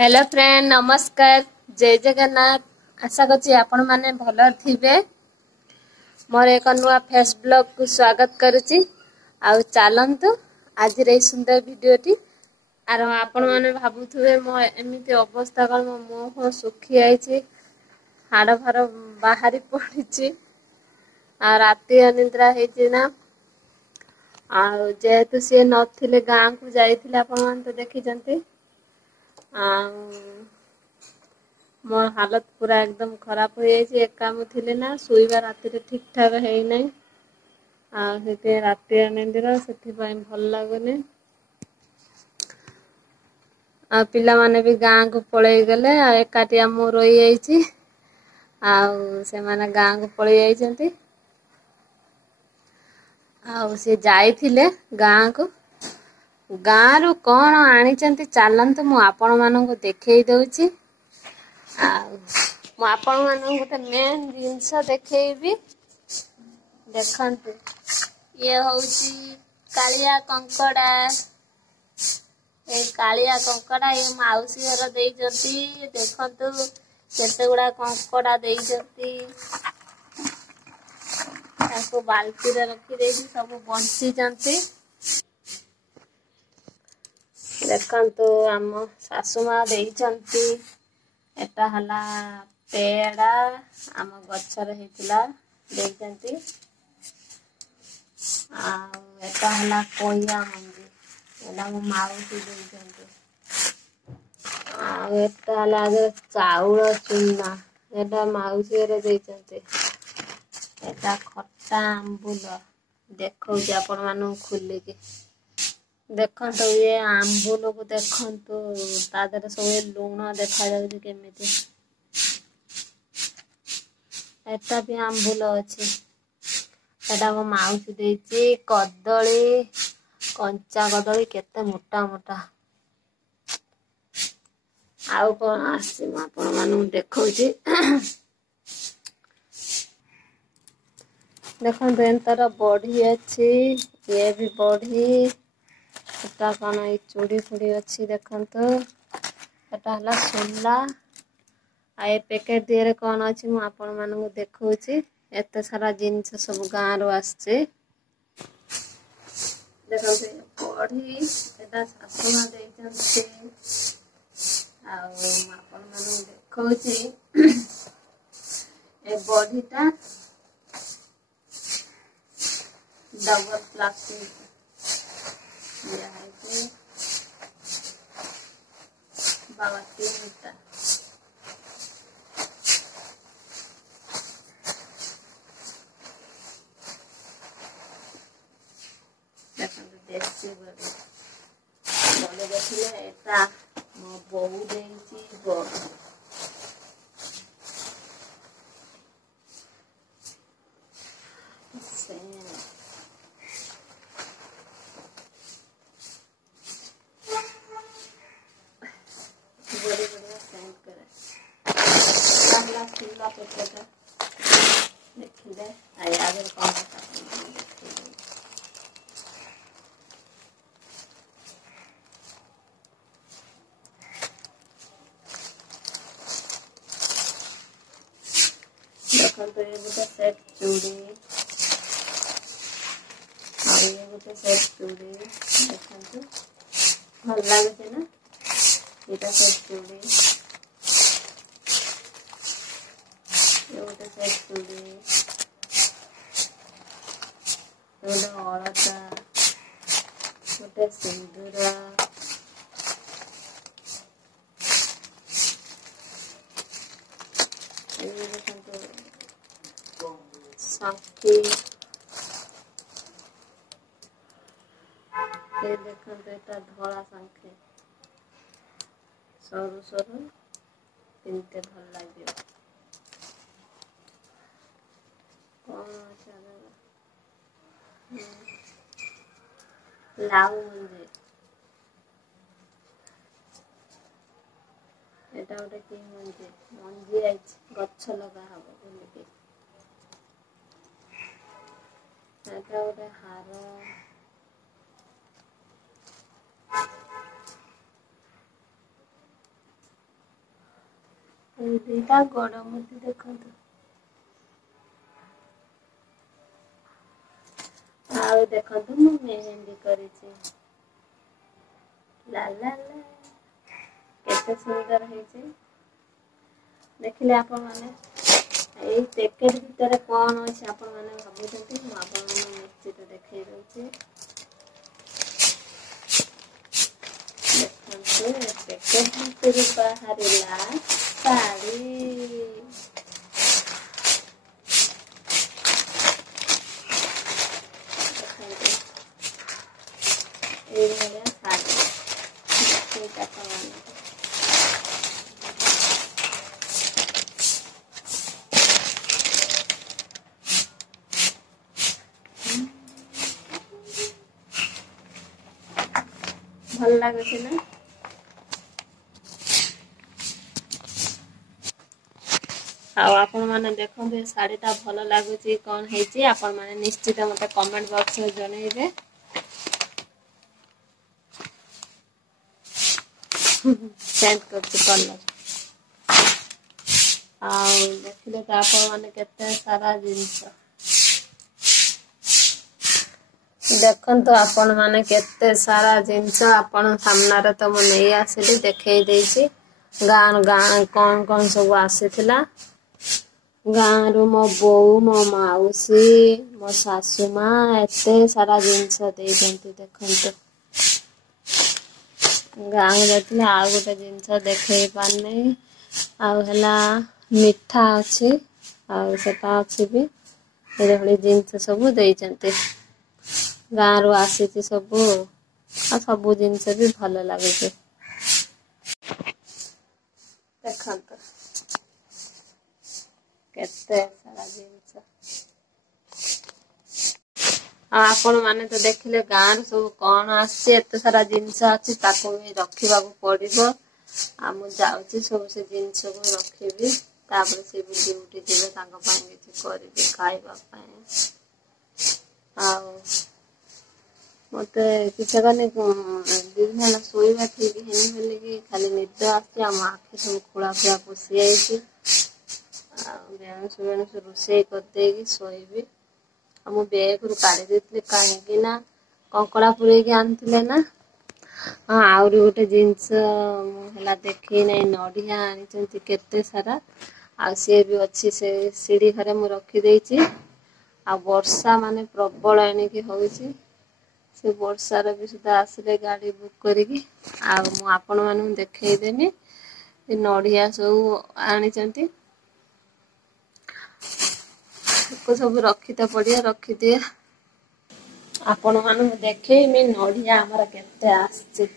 Hello friend नमस्कार जय जगन्नाथ आशा करछि आपण माने भलो थिबे मोर एक नुआ फेस ब्लॉग को स्वागत करुछि आ चलंतु आज रे सुंदर वीडियोटी आर आपण माने भाबुथुबे मो एमिति अवस्था कर मो मुह सुखी आइछि हाड़ फाड़ बाहरी पड़िछि आ राति अनिद्रा हेछि ना आ जेहेतु से नथिले गां को जाइथिले आपण मान तो देखिजंती मोर हालत पूरा एकदम खराब हो जाए काम थिले ना सोईबा राति ठीक ठाक है नहीं आते राति अनिंदिरा से भल लगुनि पिला माने भी गाँ को पलि गले एकाटिया मु रही जाइछि से माने गाँ को पलि जाइछंती से जाइथिले गाँ को गाँ रु कौन आनिचंती चलंतु मु आपण माननको देखै दउछि मु आपण माननको गोटे मेन जिंस देखैबी देखंतु ये होउछि कालिया कंकड़ा ए कालिया कंकड़ा ये माउसी घर देइजंती देखंतु केते गुडा कंकड़ा देइजंती ताको बाल्टी रे रखी देइछि सब बंसी जंती देखंतु आम सासु माँ देइचंती एटा हला पेड़ा आम गछर हेतिला देइचंती एटा हला कोइया मंदी एला मो माउसी देइचंती एटा हला चाउल चूना एटा माउसी रे देइचंती एटा खट्टा आंबुल देखौछि आपण मानु खुलिके देखंतु ये आंबुल को देखंतु ता देरे सब लूण देखा जाउछि केमिति एटा भी आंबुल अछि एटा मो माउसी देइछि कदली कंचा कदली केते मोटा मोटा आउ कोन आसी म आपण मानु देखौछि देखंतु एंतर बॉडी अछि ये भी बॉडी एटा कौन ये चूड़ी फुड़ी अच्छी देखंतु एटा हला सोला आए पैकेट दिए कौन अच्छी मु आपण मानू देखौछि एते सारा जिंस सब गाँ रो आछे देखंतु पढ़ी एटा सासुमा देइचंती आ आपण मानू देखौछि ए बॉडीटा डबल प्लास्टिक बाबा तीनटा देसी बड़े देखिले एटा मो बहु देइछि बड़े बड़े सेंड करे पहला खुला पत्ता देखिले आय आगे कौन देखंतु ये गोटे सेट चूड़ी ये गोटे सेट चूड़ी देखंतु भल लागे ना एटा सेट चूड़ी ये गोटे सेट चूड़ी गोटे अलता गोटे सिंदूरा साखी ये देखंतु एटा धला सांखे सरू सरू पिनते भल लागियो कौन अच्छा लाउ मंजे एटा गोटे कि मंजे मंजी आइछ गछ लगा हबो बोलिके एटा गोटे हार ଦୁଇଟା ଗୋଡ଼ ମୁଦି ଦେଖନ୍ତୁ। ଆଉ ଦେଖନ୍ତୁ ମୁଁ ମେହେନ୍ଦି କରିଛି। ଲା ଲା ଲା କେତେ ସୁନ୍ଦର ହେଇଛି। ଦେଖିଲେ ଆପଣ ମାନେ ଏଇ ପ୍ୟାକେଟ ଭିତରେ କଣ ଅଛି ଆପଣ ମାନେ ଭାବୁଛନ୍ତି? ମୁଁ ଆପଣଙ୍କୁ ନିଶ୍ଚିତ ଦେଖେଇ ଦଉଛି। ଦେଖନ୍ତୁ ପ୍ୟାକେଟ ଭିତରୁ ବାହାରିଲା ଶାଢ଼ୀ। ଏଇଭଳିଆ ଶାଢ଼ୀ ଦେଖେଇଛି ଆପଣମାନଙ୍କୁ। ଭଲ ଲାଗୁଛି ନା? ଆଉ ଆପଣ ମାନେ ଦେଖନ୍ତୁ ଏ ଶାଢ଼ୀଟା ଭଲ ଲାଗୁଛି କଣ ହେଇଛି ଆପଣ ମାନେ ନିଶ୍ଚିତ ମତେ କମେଣ୍ଟ ବକ୍ସରେ ଜଣେଇବେ। ଚେଞ୍ଜ କରୁଛି କଲର। ଆଉ ଦେଖିଲେ ତ ଆପଣ ମାନେ କେତେ ସାରା ଜିନିଷ। ଦେଖନ୍ତୁ ଆପଣ ମାନେ କେତେ ସାରା ଜିନିଷ ଆପଣ ସାମ୍ନାରେ ତ ମୁଁ ନେଇ ଆସିଲି ଦେଖେଇ ଦେଇଛି। ଗାଁ କଣ ସବୁ ଆସିଥିଲା। ଗାଁରୁ ମୋ ବୋଉ ମୋ ମାଉସୀ ମୋ ଶାଶୁ ମା ଏତେ ସାରା ଜିନିଷ ଦେଇଛନ୍ତି ଦେଖନ୍ତୁ। ଗାଁକୁ ଯାଇଥିଲି ଆଉ ଗୋଟେ ଜିନିଷ ଦେଖେଇ ପାରୁନି। ଆଉ ହେଲା ମିଠା ଅଛି ଆଉ ସେଟା ଅଛି ବି। ଏଇଭଳି ଜିନିଷ ସବୁ ଦେଇଛନ୍ତି। ଗାଁରୁ ଆସିଛି ସବୁ ଆଉ ସବୁ ଜିନିଷ ବି ଭଲ ଲାଗୁଛି। ଦେଖନ୍ତୁ କେତେ ସାରା ଜିନିଷ। ଆଉ ଆପଣ ମାନେ ତ ଦେଖିଲେ ଗାଁରୁ ସବୁ କଣ ଆସିଛି ଏତେ ସାରା ଜିନିଷ ଅଛି ତାକୁ ବି ରଖିବାକୁ ପଡିବ। ଆଉ ମୁଁ ଯାଉଛି ସବୁ ସେ ଜିନିଷକୁ ରଖିବି। ତାପରେ ସେ ବି ଡ୍ୟୁଟି ଯିବେ ତାଙ୍କ ପାଇଁ କିଛି କରିବି ଖାଇବା ପାଇଁ। ଆଉ ମତେ କିଛି ମାନେ ଦିନ ହେଲା ଶୋଇବା ଠିକ ହେଇନି ବୋଲିକି ଖାଲି ନିଦ ଆସୁଛି ଆଉ ମୋ ଆଖି ସବୁ ଖୋଳା ପଶିଯାଇଛି। ଆଉ ବେଣୁସୁ ରୋଷେଇ କରିଦେଇକି ଶୋଇବି। ଆଉ ମୁଁ ବେଗରୁ କାଢି ଦେଇଥିଲି କାହିଁକି ନା କଙ୍କଡା ପୁରେଇକି ଆଣିଥିଲେ ନା। ହଁ ଆହୁରି ଗୋଟେ ଜିନିଷ ମୁଁ ହେଲା ଦେଖେଇ ନାଇଁ ନଡିଆ ଆଣିଛନ୍ତି କେତେ ସାରା। ଆଉ ସିଏ ବି ଅଛି ସେ ସିଢି ଘରେ ମୁଁ ରଖିଦେଇଛି। ଆଉ ବର୍ଷା ମାନେ ପ୍ରବଳ ଏଣିକି ହଉଛି। ସେ ବର୍ଷାରେ ବି ସୁଦ୍ଧା ଆସିଲେ ଗାଡି ବୁକ୍ କରିକି ଆଉ ମୁଁ ଆପଣ ମାନଙ୍କୁ ଦେଖେଇଦେମି। ସେ ନଡିଆ ସବୁ ଆଣିଛନ୍ତି। ତାକୁ ସବୁ ରଖିତେ ପଡିବ ରଖିଦିଏ। ଆପଣ ମାନଙ୍କୁ ଦେଖେଇମି ନଡିଆ ଆମର କେତେ ଆସିଛି।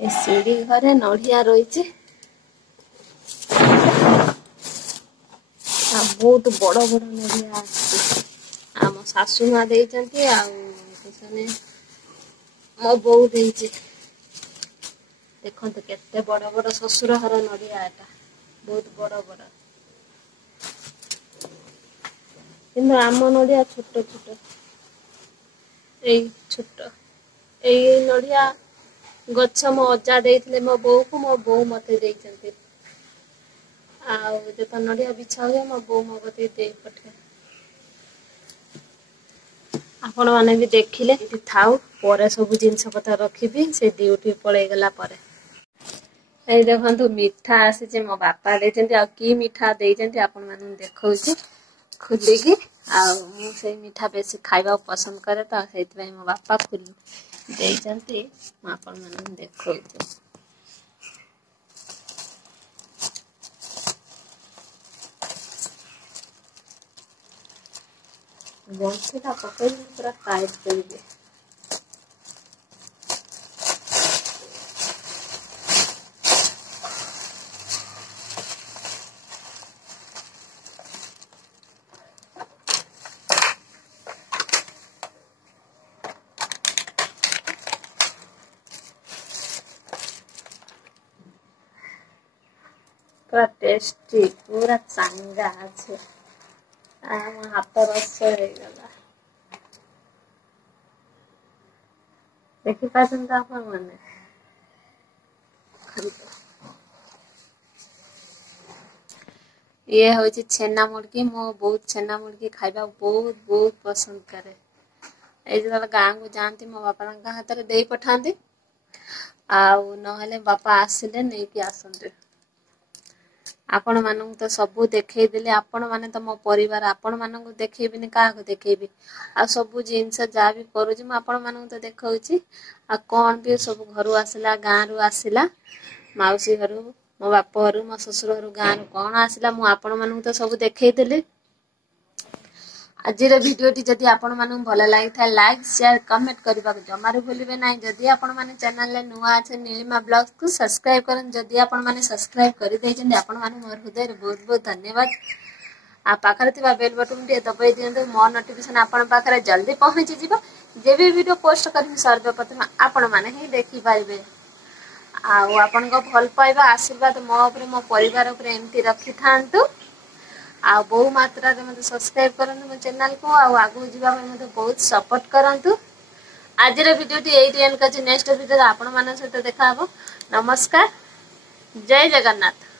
ଏ ସିଡି ଘରେ ନଡିଆ ରହିଛି। ଆଉ ବହୁତ ବଡ ବଡ ନଡିଆ ଆସିଛି। ଆମ ଶାଶୁ ମା ଦେଇଛନ୍ତି ଆଉ ମୋ ବୋଉ ଦେଇଛି। ଦେଖନ୍ତୁ କେତେ ବଡ ବଡ ଶ୍ୱଶୁର ଘର ନଡିଆ ଏଟା ବହୁତ ବଡ ବଡ। କିନ୍ତୁ ଆମ ନଡିଆ ଛୋଟ ଛୋଟ। ଏଇ ଛୋଟ ଏଇ ନଡିଆ ଗଛ ମୋ ଅଜା ଦେଇଥିଲେ ମୋ ବୋଉ କୁ ମୋ ବୋଉ ମତେ ଦେଇଛନ୍ତି। ଆଉ ଯେତେ ନଡିଆ ବିଛା ହୁଏ ମୋ ବୋଉ ମୋ କତିକି ଦେଇ ପଠେ। ଆପଣ ମାନେ ବି ଦେଖିଲେ ଏଠି ଥାଉ ପରେ ସବୁ ଜିନିଷ ପତ୍ର ରଖିବି ସେ ଡ୍ୟୁଟି ପଳେଇ ଗଲା ପରେ। ଏଇ ଦେଖନ୍ତୁ ମିଠା ଆସିଛି ମୋ ବାପା ଦେଇଛନ୍ତି ଆଉ କି ମିଠା ଦେଇଛନ୍ତି ଆପଣ ମାନଙ୍କୁ ଦେଖଉଛି। ଖୋଲିକି ଆଉ ମୁଁ ସେଇ ମିଠା ବେଶୀ ଖାଇବାକୁ ପସନ୍ଦ କରେ ତ ସେଇଥିପାଇଁ ମୋ ବାପା ଦେଇଛନ୍ତି ମୁଁ ଆପଣ ମାନଙ୍କୁ ଦେଖଉଛି। ଗଣ୍ଠିଟା ପକେଇକି ପୁରା ଟାଇଟ୍ କରିଦିଏ। ପୁରା ଟେଷ୍ଟି ପୁରା ଚାଙ୍ଗା ଅଛି। ମୋ ହାତ ରସ ହେଇଗଲା। ଦେଖିପାରୁଛନ୍ତି ତ ଆପଣ ମାନେ। ये हूँ छेना मुड़की मो बहुत छेना मुड़की खाइबा बहुत बहुत पसंद करे ये गाँ को जाती मो बापा हाथ में दे पठाती आउ नहले बापा आसिले नहीं कि आसते आपण मानू तो सबू देखईदेली आपण माने तो मो परिवार आपण मानू देखईबिनी क्या देखईबी आ सबू जिनस जहाँ भी करुँच आपण मानू तो देखौची आ कौन भी सब घर आसला गाँ रु आसला मौसी घर मो बाप घर मो ससुर घर गाँ रु कौन आसला मु आपण मानू तो सब देखईदेली आज भिडियोटी जदि आपण मानू भल लगी था लाइक शेयर कमेंट करने को जमारू भूलिए ना जदि आपण माने चैनल रे नुआ अच्छे नीलिमा ब्लॉग्स को सब्सक्राइब करन जदि आपण माने सब्सक्राइब कर देछन आपण माने मोर हृदय बहुत बहुत धन्यवाद आ पाखरे थिबा बेल बटन टे दबाई दियंतु मो नोटिफिकेशन आपण पाखरे जल्दी पहुंची जिवो जे भी वीडियो पोस्ट करबी सर्वप्रथम आपण माने ही देखि पाइबे आ आपण को भल पाइबा आशीर्वाद मो ऊपर मो परिवार ऊपर एमती रखि थांतु आ बहु मात्रा रे मते सब्सक्राइब करन मो चैनल को आ आगु जीवा मते बहुत सपोर्ट करंतु आज रे वीडियो टी एई एंड कछि नेक्स्ट वीडियो आपण माने सहित देखा हबो नमस्कार जय जगन्नाथ।